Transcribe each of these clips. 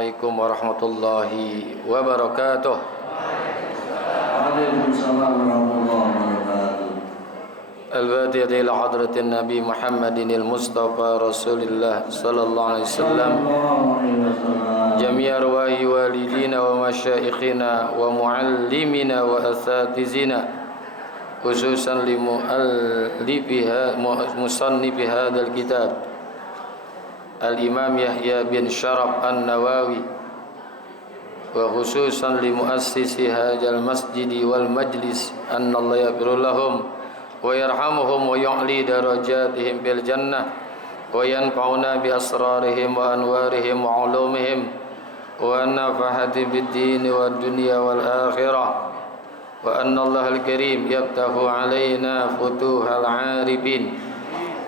Assalamualaikum warahmatullahi wabarakatuh. Waalaikumsalam warahmatullahi wabarakatuh. Al-Fatihah ila hadratin Nabi Muhammadin al-Mustafa Rasulillah sallallahu alaihi wasallam. Jami' arwahi walidina wa masyaikhina wa muallimina wa asatizina, khususan li musannifi hadzal kitab Al-Imam Yahya bin Syaraf An-Nawawi, wa khususan li muassisi hadzal masjidi wal majlis, anna Allah yaghfir lahum wa yarhamuhum wa yu'li darajatihim fil jannah wa yanfa'una bi asrarihim wa anwarihim wa ulumihim wa nafahati bid din wad dunya wal akhirah, wa anna Allah al-karim yaftahu alaina futuhal arifin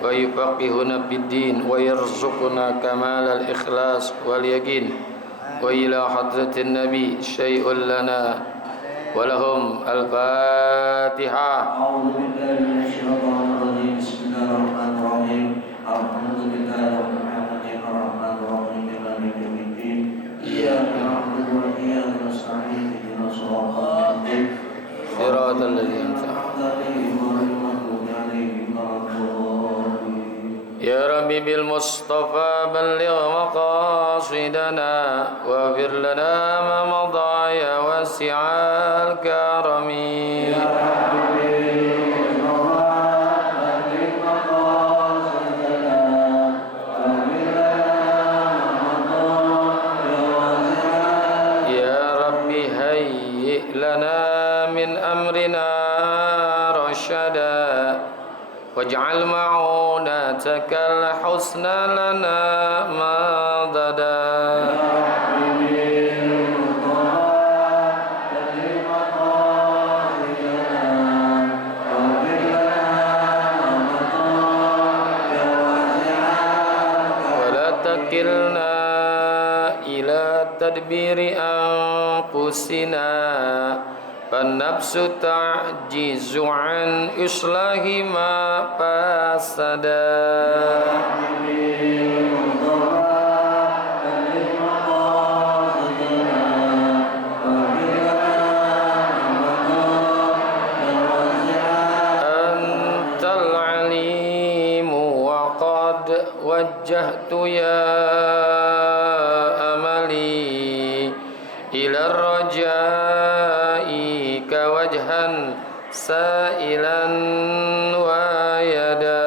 wa yufaqihuna fid din wa yarzuquna kamalal ikhlas wal yaqin wa ila hadratin nabi syai'un lana wa lahum al-Fatihah. A'udzu billahi minasyaitonir rajim. Bismillahirrahmanirrahim. Alhamdulillahi rabbil alamin arrahmanir rahim maliki yaumiddin. Iyyaka na'budu wa iyyaka nasta'in ihdinas siratal mustaqim. Siratal ladzina Ya Rabbi bil Mustafa balligh maqasidana wa fir lana ma madha ya wasi'al karami. Ya Rabbi bil Mustafa balligh maqasidana wa fir lana ma madha ya wasi'al. Ya Rabbi hayyi lana min amrina rashada waj'al ma'unatakal husna lana madada. Wala takilna ila tadbiri anfusina Fan-nafsu ta'jizu an islahi ma fasada. Antal alimu wa qad wajjahtu ya amali ila rajai kawajhan sa'ilan wa yada.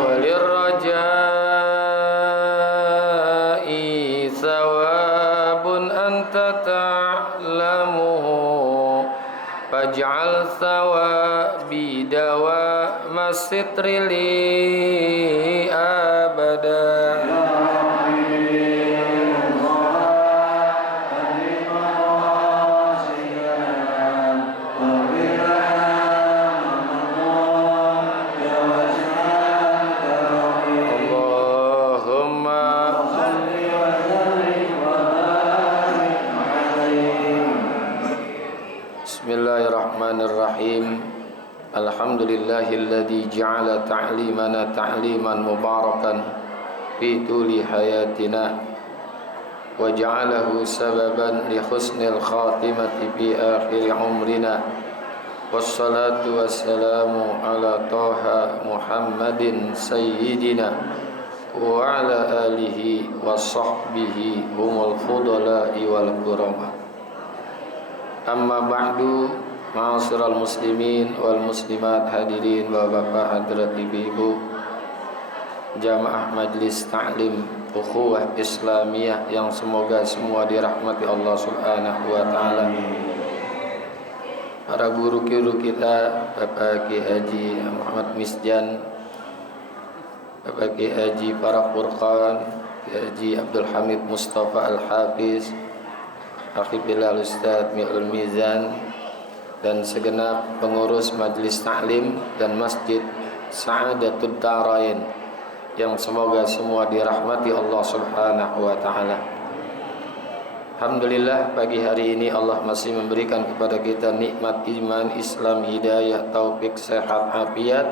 Walirrajai thawabun anta ta'lamuhu faj'al thawabi dawa masitri li abada. Bismillahirrahmanirrahim. Alhamdulillahilladzi ja'ala ta'limana ta'liman mubarakan fi tuli hayatina wa ja'alahu sababan li husnil khatimati fi akhir umrina. Wassalatu wassalamu ala Taha Muhammadin sayyidina wa ala alihi wa sahbihi humul fudala'i wal kurama. Amma ba'du, ma'asyiral muslimin wal muslimat, hadirin wa bapak hadrat ibu-ibu jamaah majlis ta'lim ukhuwah islamiyah yang semoga semua dirahmati Allah subhanahu wa ta'ala. Para guru-guru kita, Bapak Ki Haji Muhammad Misjan, Bapak Ki Haji Farah Furqan, Ki Haji Abdul Hamid Mustafa Al-Hafiz, Akhi Bilal Ustadz Mi'ul Mizan, dan segenap pengurus Majlis Ta'lim dan Masjid Sa'adatud Darain yang semoga semua dirahmati Allah Subhanahu wa taala. Alhamdulillah pagi hari ini Allah masih memberikan kepada kita nikmat iman, Islam, hidayah, taufik, sehat, afiat,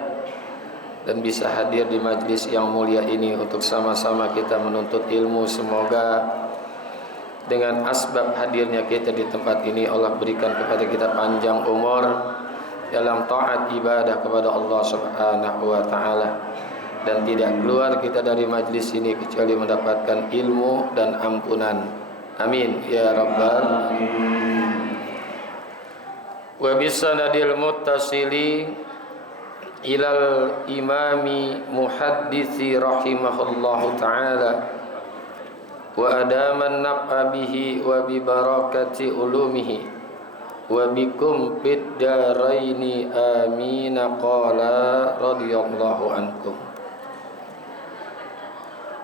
dan bisa hadir di majlis yang mulia ini untuk sama-sama kita menuntut ilmu. Semoga dengan asbab hadirnya kita di tempat ini Allah berikan kepada kita panjang umur dalam taat ibadah kepada Allah Subhanahu wa taala, dan tidak keluar kita dari majlis ini kecuali mendapatkan ilmu dan ampunan. Amin ya rabbal alamin. Wa bisanadil muttasili ilal imami muhaddisi rahimahullahu ta'ala wa adaman naf'a bihi wa bi barakati ulumihi wa bikum fid daraini amin. Qala radhiyallahu ankum.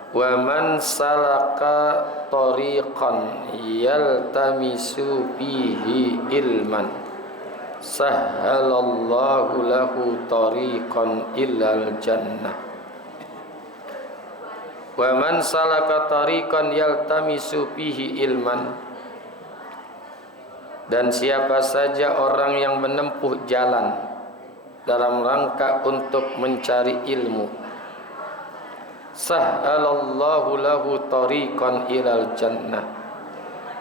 Wa man salaka tariqan yaltamisu fihi ilman sahhalallahu lahu tariqan ilal jannah. Wa man salaka tariqan yaltamisu fihi ilman, dan siapa saja orang yang menempuh jalan dalam rangka untuk mencari ilmu, sahhalallahu lahu tariqan ilal jannah,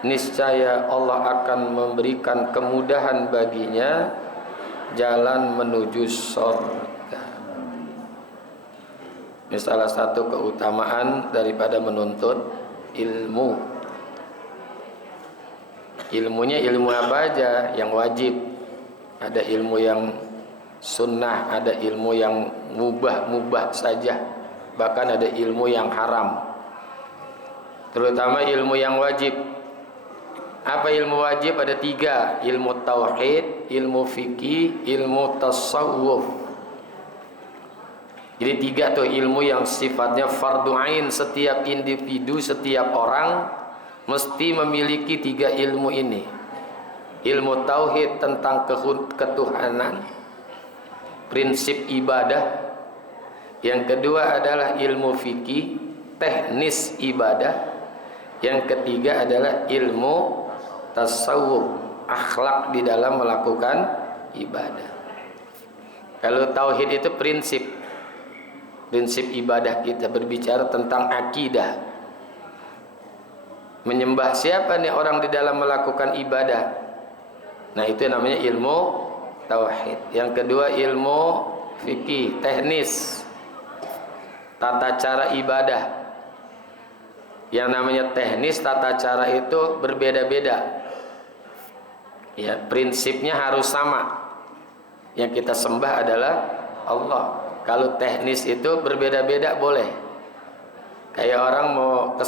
niscaya Allah akan memberikan kemudahan baginya jalan menuju surga. Ini salah satu keutamaan daripada menuntut ilmu. Ilmunya ilmu apa aja yang wajib? Ada ilmu yang sunnah, ada ilmu yang mubah saja, bahkan ada ilmu yang haram. Terutama ilmu yang wajib. Apa ilmu wajib? Ada 3: ilmu tauhid, ilmu fikih, ilmu tasawuf. Jadi 3 tuh ilmu yang sifatnya fardu ain. Setiap individu, setiap orang mesti memiliki 3 ilmu ini. Ilmu tauhid tentang ketuhanan, prinsip ibadah. Yang kedua adalah ilmu fikih, teknis ibadah. Yang ketiga adalah ilmu tasawuf, akhlak di dalam melakukan ibadah. Kalau tauhid itu prinsip ibadah kita, berbicara tentang akidah. Menyembah siapa nih orang di dalam melakukan ibadah? Nah, itu namanya ilmu tauhid. Yang kedua ilmu fikih, teknis, tata cara ibadah. Yang namanya teknis, tata cara itu berbeda-beda. Ya, prinsipnya harus sama. Yang kita sembah adalah Allah. Kalau teknis itu berbeda-beda boleh. Kayak orang mau ke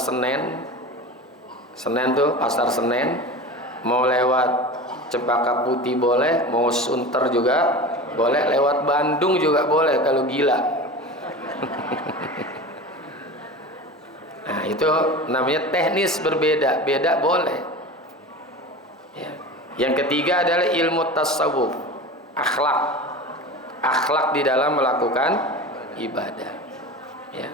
Senen tuh, pasar Senen, mau lewat Cempaka Putih boleh, mau Sunter juga boleh, lewat Bandung juga boleh kalau gila. Nah, itu namanya teknis, berbeda-beda boleh. Ya. Yang ketiga adalah ilmu tasawuf, akhlak di dalam melakukan ibadah. Ya.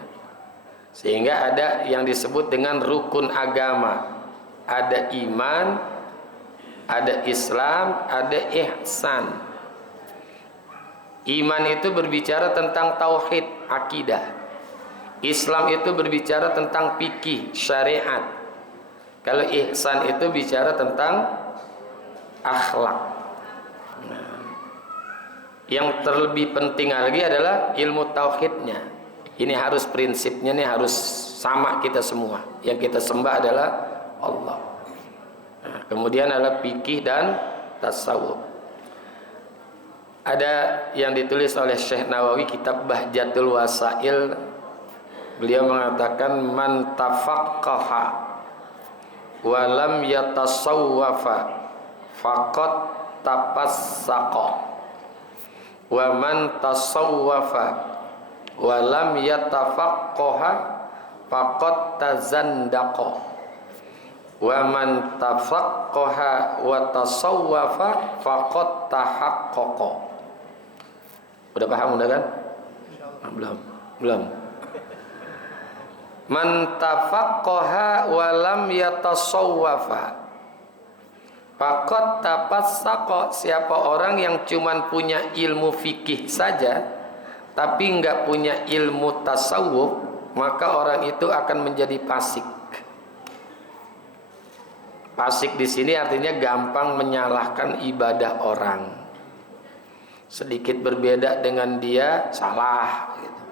Sehingga ada yang disebut dengan rukun agama. Ada iman, ada Islam, ada ihsan. Iman itu berbicara tentang tauhid, akidah. Islam itu berbicara tentang fikih, syariat. Kalau ihsan itu bicara tentang akhlak. Nah, yang terlebih penting lagi adalah ilmu tauhidnya. Ini harus prinsipnya nih harus sama kita semua. Yang kita sembah adalah Allah. Nah, kemudian adalah fikih dan tasawuf. Ada yang ditulis oleh Syekh Nawawi, kitab Bahjatul Wasail. Beliau mengatakan man tafaqqaha wa lam yatasawwafa faqad tapassaqa wa man tasawwafa wa lam yatafaqqaha faqad tazandaqa wa man tafaqqaha wa tasawwafa faqad tahaqqaqa. Udah paham udah kan? Belum. Man tafaqqaha wa lam yatasawwafa faqad tafassaqa, siapa orang yang cuman punya ilmu fikih saja tapi enggak punya ilmu tasawuf, maka orang itu akan menjadi fasik. Fasik di sini artinya gampang menyalahkan ibadah orang. Sedikit berbeda dengan dia salah gitu.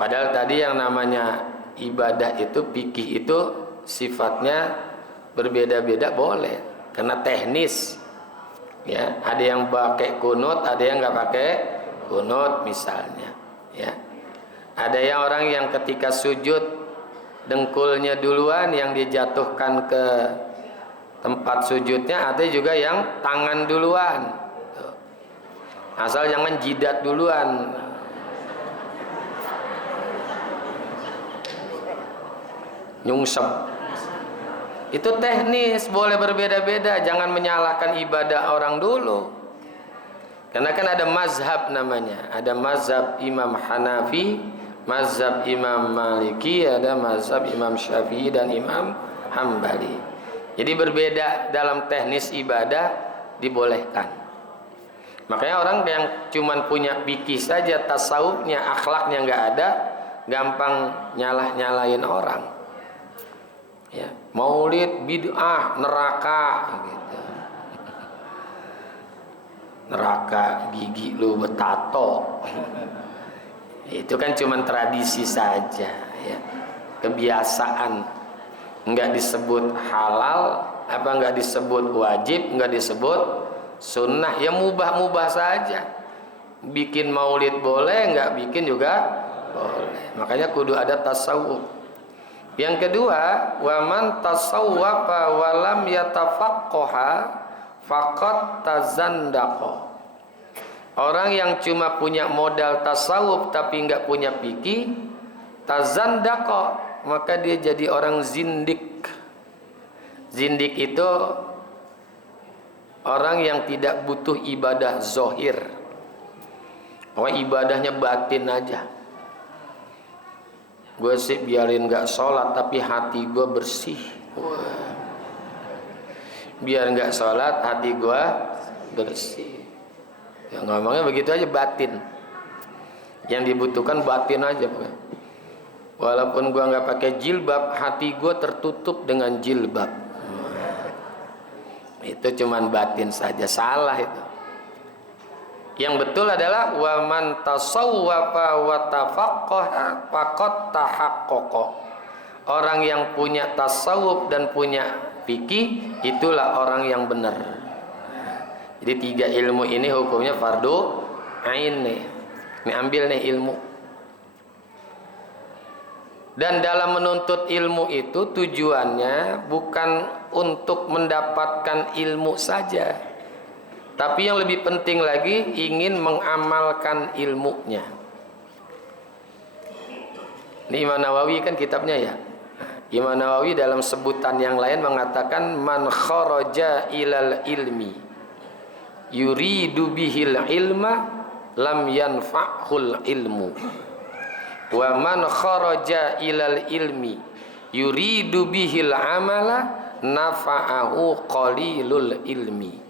Padahal tadi yang namanya ibadah itu, fikih itu sifatnya berbeda-beda boleh karena teknis. Ya, ada yang pakai kunut, ada yang nggak pakai kunut misalnya. Ya, ada yang orang yang ketika sujud dengkulnya duluan yang dijatuhkan ke tempat sujudnya, ada juga yang tangan duluan. Asal jangan jidat duluan. Nyungsep. Itu teknis, boleh berbeda-beda, jangan menyalahkan ibadah orang dulu. Karena kan ada mazhab namanya, ada mazhab Imam Hanafi, mazhab Imam Maliki, ada mazhab Imam Syafi'i dan Imam Hambali. Jadi berbeda dalam teknis ibadah dibolehkan. Makanya orang yang cuman punya fikih saja, tasawufnya, akhlaknya nggak ada, gampang nyalahin orang. Ya, maulid bid'ah, neraka gitu. Neraka gigi lu betato. Itu kan cuma tradisi saja ya. Kebiasaan. Enggak disebut halal, apa enggak disebut wajib, enggak disebut sunnah, ya mubah-mubah saja. Bikin maulid boleh, enggak bikin juga boleh. Makanya kudu ada tasawuf. Yang kedua, wa man tasawwafa wa lam yatafaqqaha faqad tazandaqa. Orang yang cuma punya modal tasawuf tapi enggak punya fikih, tazandaqa, maka dia jadi orang zindik. Zindik itu orang yang tidak butuh ibadah zohir. Ibadahnya batin aja. Gue sih biarin gak sholat tapi hati gue bersih. Wah. Biar gak sholat hati gue bersih. Ya ngomongnya begitu aja, batin. Yang dibutuhkan batin aja. Walaupun gue gak pakai jilbab, hati gue tertutup dengan jilbab. Itu cuman batin saja, salah itu. Yang betul adalah wa man tasawwafa wa tafaqqaha faqad tahaqqaqa. Orang yang punya tasawuf dan punya fikih, itulah orang yang benar. Jadi 3 ilmu ini hukumnya fardu ain nih. Ini ambil nih ilmu. Dan dalam menuntut ilmu itu tujuannya bukan untuk mendapatkan ilmu saja, tapi yang lebih penting lagi ingin mengamalkan ilmunya. Ini Imam Nawawi kan kitabnya ya. Imam Nawawi dalam sebutan yang lain mengatakan man kharaja ilal ilmi yuridu bihil ilma lam yanfa'hul ilmu. Wa man kharaja ilal ilmi yuridu bihil amala nafa'ahu qalilul ilmi.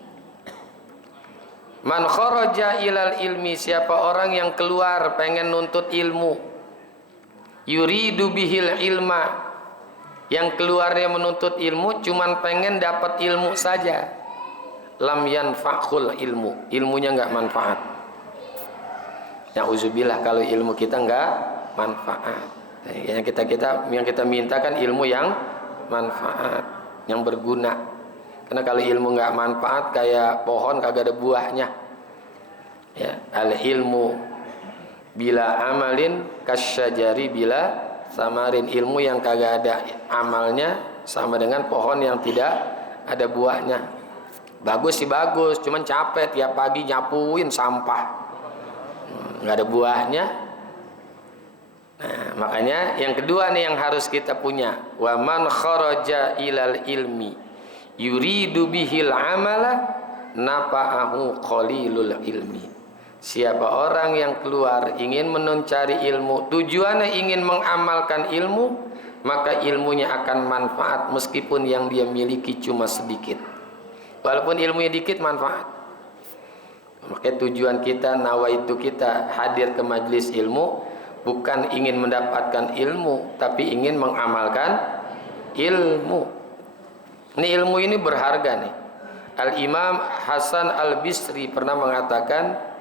Man kharaja ilal ilmi, siapa orang yang keluar pengen nuntut ilmu, yuridu bihil ilma, yang keluarnya menuntut ilmu cuman pengen dapat ilmu saja, lam yanfa'hul ilmu, ilmunya enggak manfaat. Ya'udzubillah kalau ilmu kita enggak manfaat. Yang kita minta kan ilmu yang manfaat, yang berguna. Karena kalau ilmu nggak manfaat kayak pohon kagak ada buahnya. Ya, al ilmu bila amalin kasyajari bila samarin. Ilmu yang kagak ada amalnya sama dengan pohon yang tidak ada buahnya. Bagus sih bagus, cuman capek tiap pagi nyapuin sampah. Nggak ada buahnya. Nah, makanya yang kedua nih yang harus kita punya, wa man kharaja ilal ilmi yuridu bihil amala nafa'ahu qalilul ilmi. Siapa orang yang keluar ingin mencari ilmu, tujuannya ingin mengamalkan ilmu, maka ilmunya akan manfaat meskipun yang dia miliki cuma sedikit. Walaupun ilmunya dikit, manfaat. Makanya tujuan kita, nawaitu kita hadir ke majelis ilmu bukan ingin mendapatkan ilmu, tapi ingin mengamalkan ilmu. Ini ilmu ini berharga nih. Al-Imam Hasan Al-Bisri pernah mengatakan,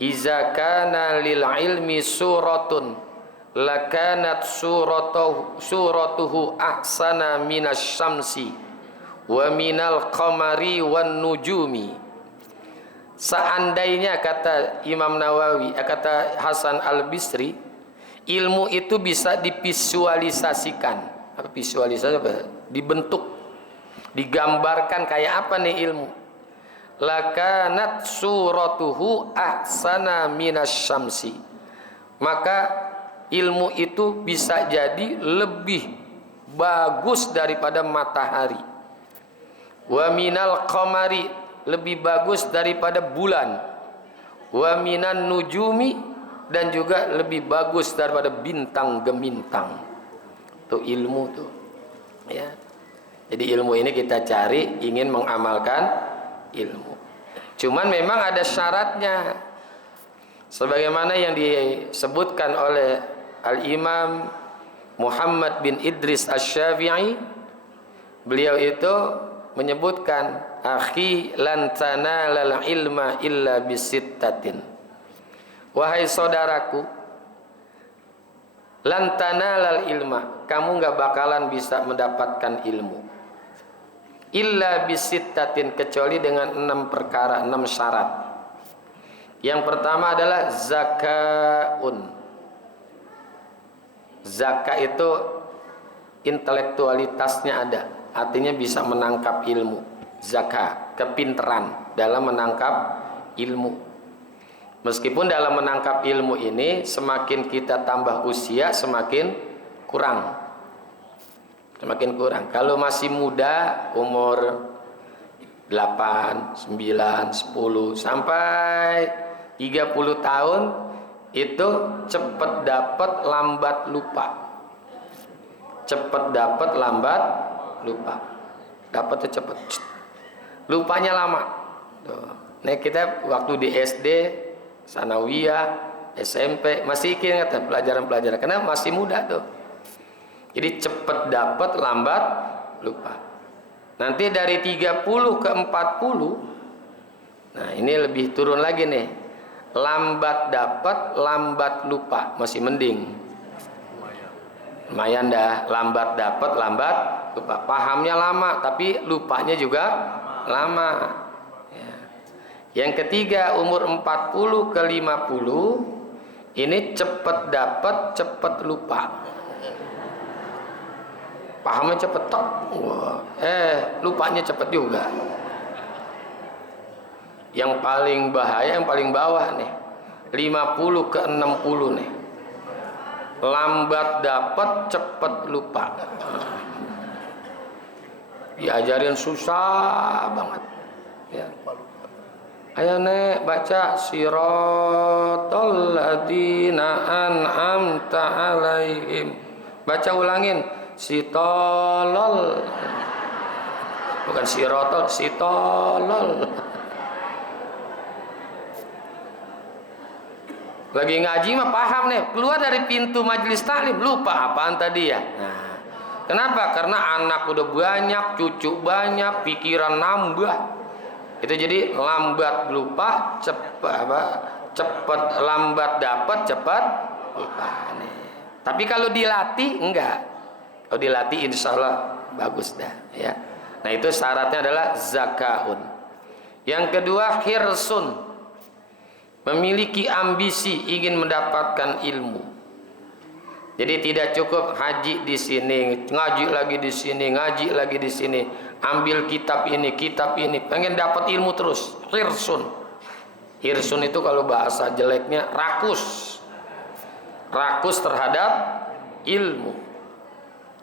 iza kana lil ilmi suratun lakanat suratuhu ahsana minas syamsi wa minal qamari wan nujumi. Seandainya, kata Imam Nawawi, kata Hasan Al-Bisri, ilmu itu bisa divisualisasikan. Apa visualisasi? Apa? Dibentuk, digambarkan kayak apa nih ilmu. Lakanat suratuhu ahsana minas syamsi. Maka ilmu itu bisa jadi lebih bagus daripada matahari. Wa minal qamari, lebih bagus daripada bulan. Wa minan nujumi, dan juga lebih bagus daripada bintang gemintang. Itu ilmu tuh. Ya. Jadi ilmu ini kita cari ingin mengamalkan ilmu. Cuman memang ada syaratnya. Sebagaimana yang disebutkan oleh Al-Imam Muhammad bin Idris Asy-Syafi'i, beliau itu menyebutkan, akhi lan tanalal ilma illa bisittatin. Wahai saudaraku, lan tanalal ilma, kamu enggak bakalan bisa mendapatkan ilmu illa bisittatin, kecuali dengan 6 perkara, 6 syarat. Yang pertama adalah zakaun. Zaka itu intelektualitasnya ada, artinya bisa menangkap ilmu. Zaka, kepinteran dalam menangkap ilmu. Meskipun dalam menangkap ilmu ini semakin kita tambah usia semakin kurang. Semakin kurang. Kalau masih muda, umur 8, 9, 10 sampai 30 tahun, itu cepat dapat lambat lupa. Cepat dapat lambat lupa. Dapatnya cepat. Lupanya lama. Nah, kita waktu di SD, sanawiyah, SMP masih ingat pelajaran-pelajaran karena masih muda tuh. Jadi cepat dapat, lambat lupa. Nanti dari 30 ke 40, nah ini lebih turun lagi nih. Lambat dapat, lambat lupa, masih mending. Lumayan dah, lambat dapat, lambat lupa. Pahamnya lama, tapi lupanya juga lama. Ya. Yang ketiga, umur 40 ke 50, ini cepat dapat, cepat lupa. Pahamnya cepet tok, lupanya cepet juga. Yang paling bahaya, yang paling bawah nih, 50 ke 60 nih, lambat dapat, cepet lupa. Diajarin susah banget. Ya. Ayo nek baca siratal ladzina an'amta alaihim. Baca ulangin. Sitolol, bukan sirotol, sitolol. Lagi ngaji mah paham nih, keluar dari pintu majelis taklim lupa apaan tadi ya. Nah, kenapa? Karena anak udah banyak, cucu banyak, pikiran nambah. Itu jadi lambat lupa, cepat lambat dapat, cepat lupa nih. Tapi kalau dilatih enggak. Kalau dilatih insya Allah bagus dah ya. Nah itu syaratnya adalah zakaun. Yang kedua hirsun, memiliki ambisi ingin mendapatkan ilmu. Jadi tidak cukup haji di sini, ngaji lagi di sini, ngaji lagi di sini, ambil kitab ini, pengen dapat ilmu terus. Hirsun. Hirsun itu kalau bahasa jeleknya rakus. Rakus terhadap ilmu.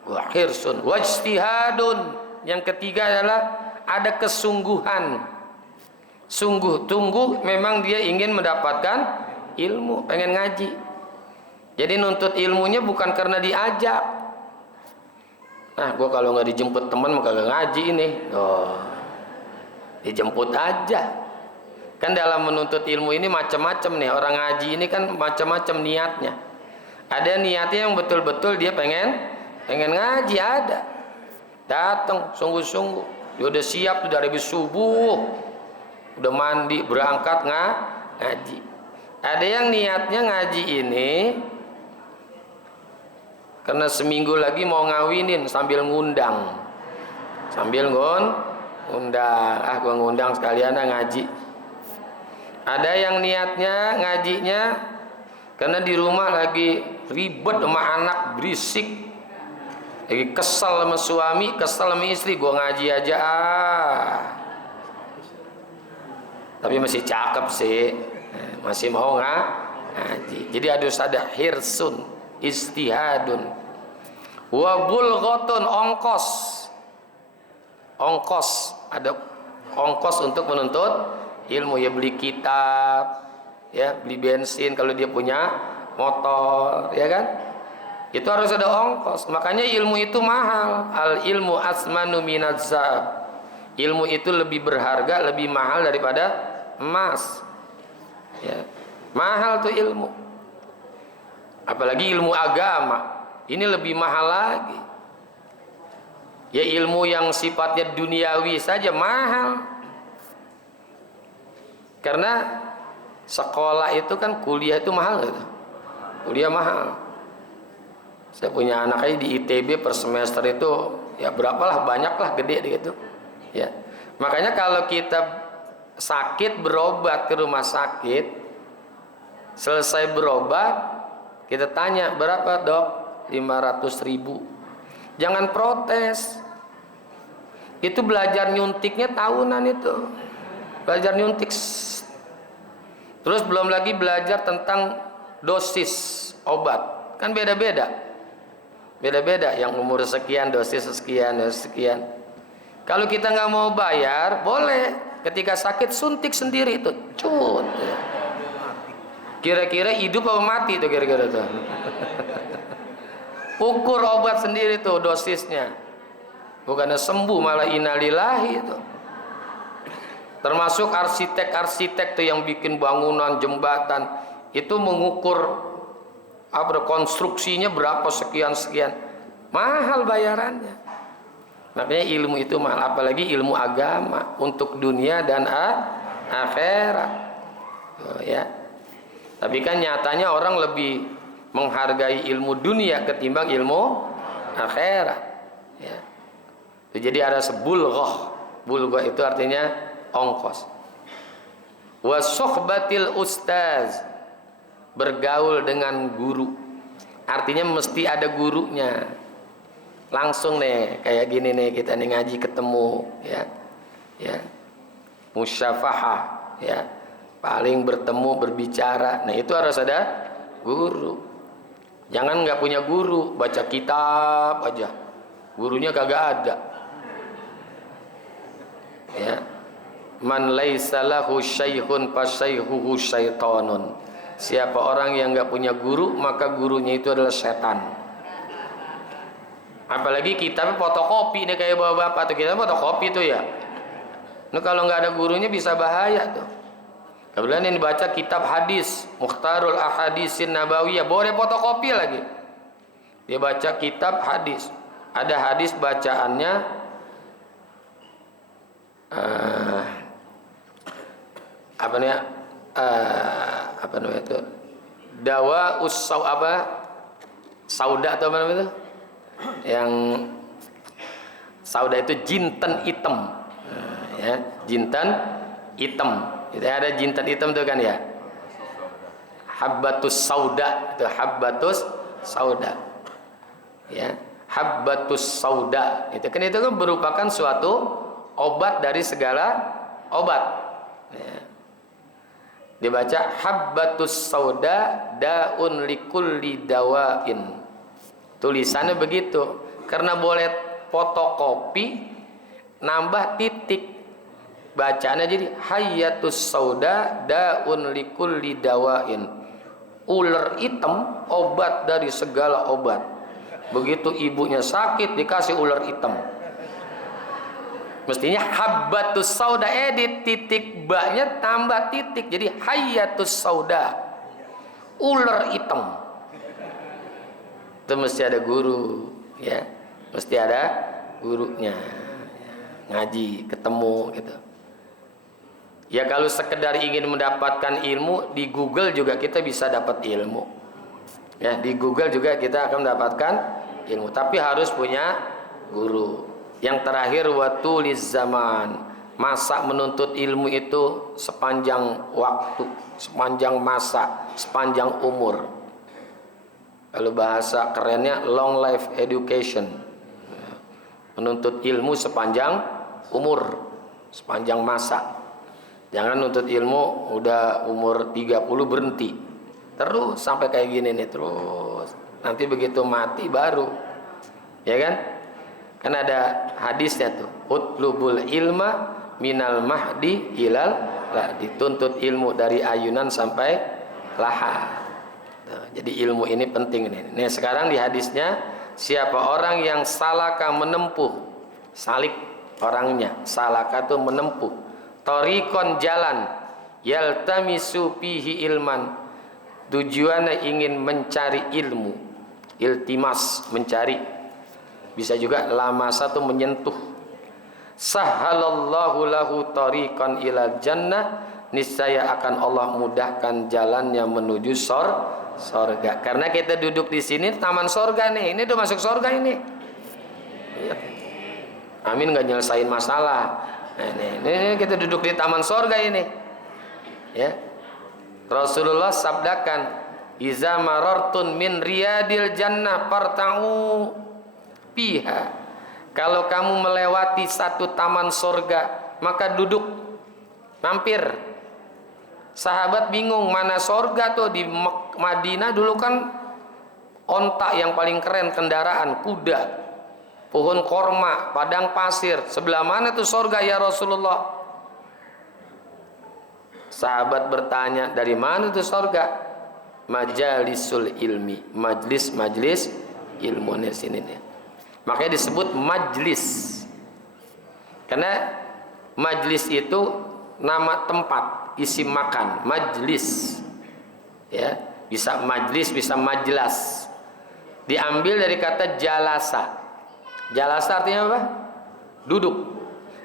Hirsun wajtihadun. Yang ketiga adalah ada kesungguhan. Sungguh-sungguh memang dia ingin mendapatkan ilmu, pengen ngaji. Jadi nuntut ilmunya bukan karena diajak. Nah, gua kalau nggak dijemput teman mah kagak ngaji ini. Oh, dijemput aja. Kan dalam menuntut ilmu ini macam-macam nih. Orang ngaji ini kan macam-macam niatnya. Ada niatnya yang betul-betul dia pengen ngaji, ada. Datang sungguh-sungguh. Dia udah siap dari subuh. Udah mandi, berangkat ngaji. Ada yang niatnya ngaji ini karena seminggu lagi mau ngawinin sambil ngundang. Sambil ngundang. Ah, gua ngundang sekalian ngaji. Ada yang niatnya ngajinya karena di rumah lagi ribet sama anak, berisik. Lagi kesal sama suami, kesal sama istri, gua ngaji aja Tapi masih cakep sih. Masih mau ngaji. Jadi harus ada hirsun, istihadun, wa bulghatun, ongkos, ada ongkos untuk menuntut ilmu, ya beli kitab, ya beli bensin kalau dia punya motor, ya kan? Itu harus ada ongkos. Makanya ilmu itu mahal. Al ilmu asmanu minaz zahab. Ilmu itu lebih berharga, lebih mahal daripada emas. Ya, mahal tuh ilmu. Apalagi ilmu agama, ini lebih mahal lagi. Ya ilmu yang sifatnya duniawi saja mahal. Karena sekolah itu kan, kuliah itu mahal gitu. Kuliah mahal. Saya punya anak aja di ITB per semester itu ya berapalah, banyaklah, gede gitu. Ya. Makanya kalau kita sakit berobat ke rumah sakit, selesai berobat kita tanya, berapa dok? 500.000. Jangan protes. Itu belajar nyuntiknya tahunan itu. Belajar nyuntik. Terus belum lagi belajar tentang dosis obat. Kan beda-beda. Beda-beda, yang umur sekian dosis sekian. Kalau kita nggak mau bayar, boleh. Ketika sakit suntik sendiri itu, cut. Kira-kira hidup apa mati tuh kira-kira tuh. Ukur obat sendiri tuh dosisnya. Bukannya sembuh malah innalillahi itu. Termasuk arsitek tuh yang bikin bangunan, jembatan, itu mengukur konstruksinya berapa sekian. Mahal bayarannya. Makanya ilmu itu mahal, apalagi ilmu agama untuk dunia dan akhirat. Oh, ya. Tapi kan nyatanya orang lebih menghargai ilmu dunia ketimbang ilmu akhirat. Ya. Jadi ada sebulghah. Bulghah itu artinya ongkos. Wa suhbatil ustaz, bergaul dengan guru. Artinya mesti ada gurunya. Langsung nih kayak gini nih kita nih ngaji ketemu, ya musyafahah, ya paling bertemu berbicara. Nah itu harus ada guru. Jangan nggak punya guru, baca kitab aja, gurunya kagak ada. Ya, man laisa lahu syaikhun fasyaihuhu syaitanun. Siapa orang yang nggak punya guru, maka gurunya itu adalah setan. Apalagi kitabnya fotokopi nih kayak bapak-bapak tuh, kita fotokopi tuh ya. Nah kalau nggak ada gurunya bisa bahaya tuh. Kemudian yang dibaca kitab hadis, Mukhtarul Ahadisin Nabawiyah, boleh fotokopi lagi. Dia baca kitab hadis, ada hadis bacaannya apa namanya itu, dawa usau sauda atau apa namanya itu, yang sauda itu jinten hitam, ya jinten hitam. Itu ada jinten hitam tuh kan ya, habbatus sauda, itu habbatus sauda, ya habbatus sauda itu kan merupakan suatu obat dari segala obat, ya. Dibaca habbatus sauda daun likulli dawain. Tulisannya begitu. Karena boleh fotokopi, nambah titik. bacaannya jadi hayyatus sauda daun likulli dawain. Ular hitam obat dari segala obat. Begitu ibunya sakit dikasih ular hitam. Mestinya habbatus sauda, di titik ba-nya tambah titik jadi hayyatus sauda, ular hitam. Itu mesti ada guru, ya, mesti ada gurunya, ngaji, ketemu gitu. Ya kalau sekedar ingin mendapatkan ilmu di Google juga kita bisa dapat ilmu. Ya di Google juga kita akan mendapatkan ilmu, tapi harus punya guru. Yang terakhir watuliz zaman, masa menuntut ilmu itu sepanjang waktu, sepanjang masa, sepanjang umur. Kalau bahasa kerennya long life education, menuntut ilmu sepanjang umur, sepanjang masa. Jangan nuntut ilmu udah umur 30 berhenti terus sampai kayak gini nih terus, nanti begitu mati baru, ya kan? Kan ada hadisnya tuh, utlubul ilma minal mahdi ilal lahdi, dituntut ilmu dari ayunan sampai laha. Jadi ilmu ini penting nih. Nih sekarang di hadisnya, siapa orang yang salaka menempuh, salik orangnya, salaka tuh menempuh, thariqon jalan, yaltamisu fihi ilman, tujuannya ingin mencari ilmu, iltimas mencari. Bisa juga lama satu menyentuh. Sahhalallahu lahu tariqan ilal jannah, niscaya akan Allah mudahkan jalannya menuju sorga. Karena kita duduk di sini taman sorga nih, ini udah masuk sorga ini. Ya. Amin, nggak nyelesain masalah. Ini kita duduk di taman sorga ini. Ya. Rasulullah sabdakan, iza marartun min riyadil jannah parta'u piha. Kalau kamu melewati satu taman sorga, maka duduk, mampir. Sahabat bingung mana sorga tuh. Di Madinah dulu kan onta yang paling keren, kendaraan kuda, pohon korma, padang pasir. Sebelah mana tuh sorga ya Rasulullah? Sahabat bertanya, dari mana tuh sorga? Majalisul ilmi, majlis ilmu di sini nih. Makanya disebut majlis, karena majlis itu nama tempat, isim makan, majlis. Ya, bisa majlis, bisa majlas. Diambil dari kata jalasa. Jalasa artinya apa? Duduk.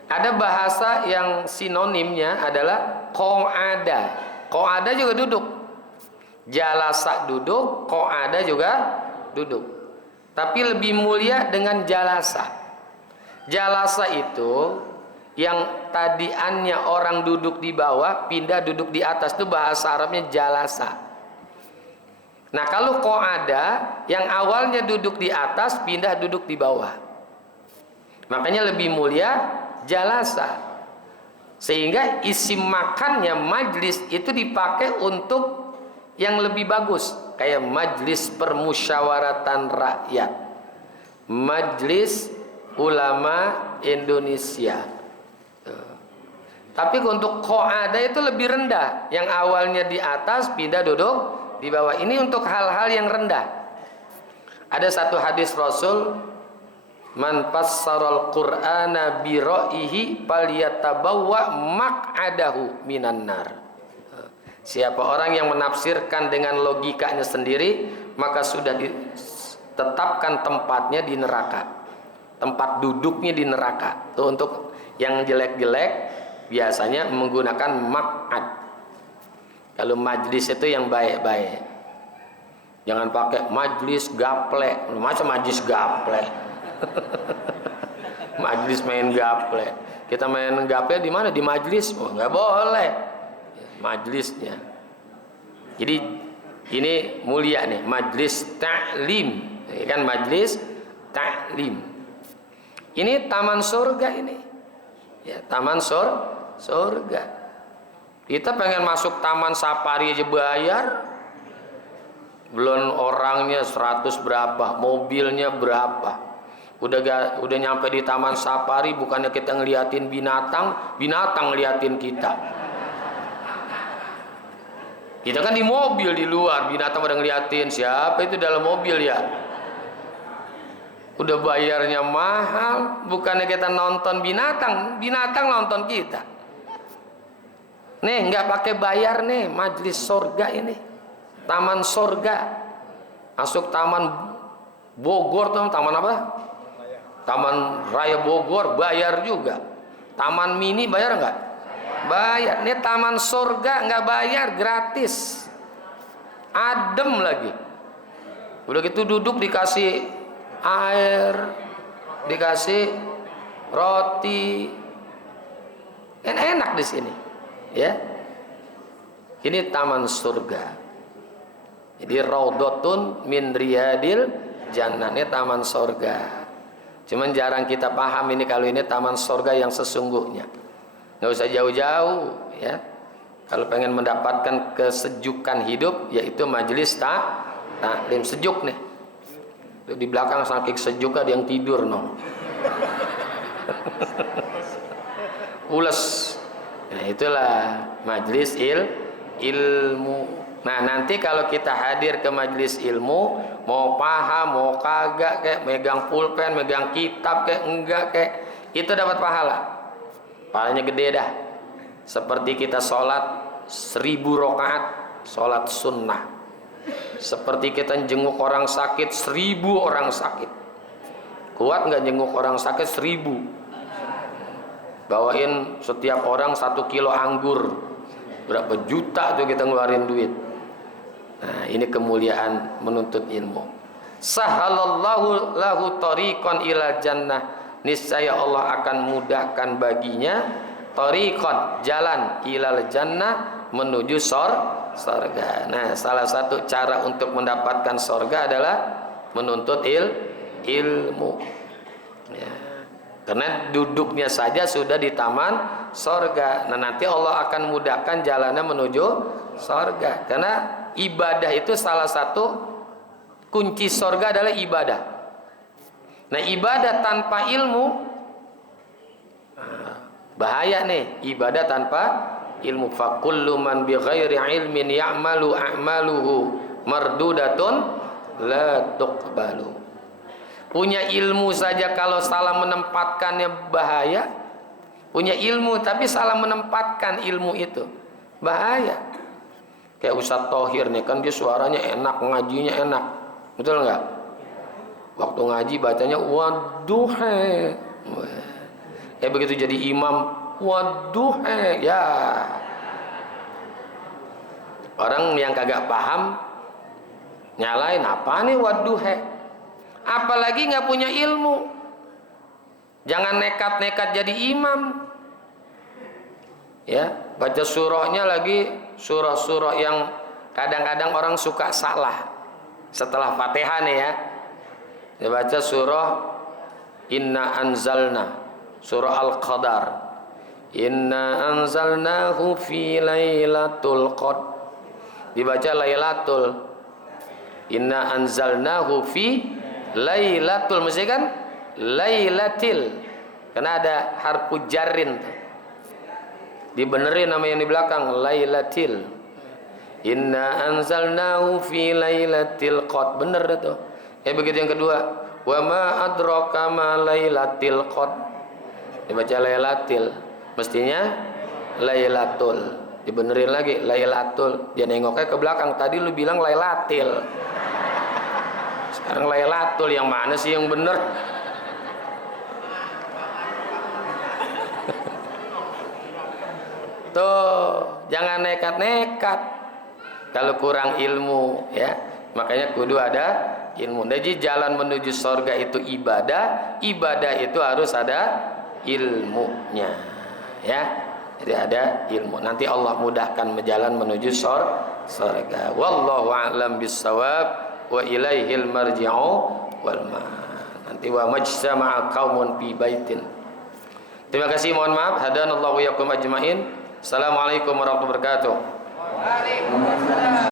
Ada bahasa yang sinonimnya adalah qa'ada. Qa'ada juga duduk. Jalasa duduk, qa'ada juga duduk. Tapi lebih mulia dengan jalasa. Jalasa itu yang tadiannya orang duduk di bawah pindah duduk di atas, itu bahasa Arabnya jalasa. Nah kalau qa'ada yang awalnya duduk di atas pindah duduk di bawah, makanya lebih mulia jalasa. Sehingga isim makannya majlis itu dipakai untuk yang lebih bagus, kayak majlis permusyawaratan rakyat, majlis ulama Indonesia. Tapi untuk qa'ada itu lebih rendah, yang awalnya di atas pindah duduk di bawah. Ini untuk hal-hal yang rendah. Ada satu hadis Rasul, man fassaral qur'ana bi ra'ihi falyatabawwa maq'adahu minan nar. Siapa orang yang menafsirkan dengan logikanya sendiri, maka sudah ditetapkan tempatnya di neraka, tempat duduknya di neraka. Tuh, untuk yang jelek-jelek biasanya menggunakan maq'ad. Kalau majlis itu yang baik-baik, jangan pakai majlis gaplek. Macam majlis gaplek. Majlis main gaplek. Kita main gaplek di mana? Di majlis. Oh, nggak boleh majlisnya. Jadi ini mulia nih, majlis ta'lim, ya kan, majlis ta'lim. Ini taman surga ini. Ya, taman surga. Kita pengen masuk taman safari aja bayar. Belum orangnya 100 berapa, mobilnya berapa. Udah nyampe di taman safari, bukannya kita ngeliatin binatang, binatang ngeliatin kita. Kita kan di mobil di luar, binatang pada ngeliatin, siapa itu dalam mobil ya? Udah bayarnya mahal, bukannya kita nonton binatang, binatang nonton kita. Nih nggak pakai bayar nih, majelis sorga ini, taman sorga. Masuk taman Bogor tuh, taman apa? Taman Raya Bogor bayar juga. Taman mini bayar nggak? Bayar. Ini taman surga nggak bayar, gratis. Adem lagi. Udah gitu duduk dikasih air, dikasih roti. Enak di sini, ya. Ini taman surga. Jadi raudhatun min riyadil jannah, ini taman surga. Cuman jarang kita paham ini kalau ini taman surga yang sesungguhnya. Nggak usah jauh-jauh ya. Kalau pengen mendapatkan kesejukan hidup, yaitu majelis taklim sejuk nih. Tuh di belakang saking sejuk ada yang tidur no. Ules. Nah itulah majelis ilmu. Nah nanti kalau kita hadir ke majelis ilmu, mau paham, mau kagak, kayak megang pulpen, megang kitab, kayak enggak, kayak itu dapat pahala. Pahalanya gede dah. Seperti kita sholat 1000 rakaat, sholat sunnah. Seperti kita jenguk orang sakit 1000 orang sakit. Kuat nggak jenguk orang sakit 1000? Bawain setiap orang 1 kilo anggur. Berapa juta tuh kita ngeluarin duit. Nah, ini kemuliaan menuntut ilmu. Sahalallahu lahu tariqan ila jannah. Niscaya Allah akan mudahkan baginya tariqan, jalan ilal jannah, menuju surga. Nah, salah satu cara untuk mendapatkan surga adalah menuntut ilmu. Ya. Karena duduknya saja sudah di taman surga. Nah, nanti Allah akan mudahkan jalannya menuju surga. Karena ibadah itu salah satu kunci surga adalah ibadah. Nah ibadah tanpa ilmu bahaya nih. Ibadah tanpa ilmu. Fakullu man bighairi ilmin ya'malu a'maluhu mardudatun la tuqbalu. Punya ilmu saja kalau salah menempatkannya bahaya. Punya ilmu tapi salah menempatkan ilmu itu bahaya. Kayak Ustadz Thohir nih, kan dia suaranya enak, ngajinya enak, betul nggak? Waktu ngaji bacanya waduhe, begitu jadi imam waduhe, ya. Orang yang kagak paham nyalain apa nih waduhe, apalagi nggak punya ilmu. Jangan nekat-nekat jadi imam, ya. Baca surahnya lagi surah-surah yang kadang-kadang orang suka salah setelah Fatihah nih ya. Dia baca surah Inna Anzalna, surah Al-Qadar. Inna anzalnahu fi lailatul qadr. Dibaca lailatul. Inna anzalnahu fi lailatul, mesti kan lailatil. Karena ada harfu jarrin. Dibenerin nama yang di belakang lailatil. Inna anzalnahu fi lailatil qadr. Bener itu. Begitu yang kedua, wa ma adraka ma lailatil qadr. Dibaca lailatil. Mestinya lailatul. Dibenerin lagi lailatul. Dia nengoknya ke belakang. Tadi lu bilang lailatil. Sekarang lailatul, yang mana sih yang bener? Tuh, jangan nekat-nekat kalau kurang ilmu ya. Makanya kudu ada ilmu. Jadi jalan menuju surga itu ibadah, ibadah itu harus ada ilmunya ya. Jadi ada ilmu. Nanti Allah mudahkan jalan menuju surga. Wallahu a'lam bissawab wa ilaihil marji'u wal ma'ab. Nanti wa majtama'a qaumun fi baitin. Terima kasih, mohon maaf. Hadanallahu yakum ajmain. Assalamualaikum warahmatullahi wabarakatuh. Waalaikumsalam.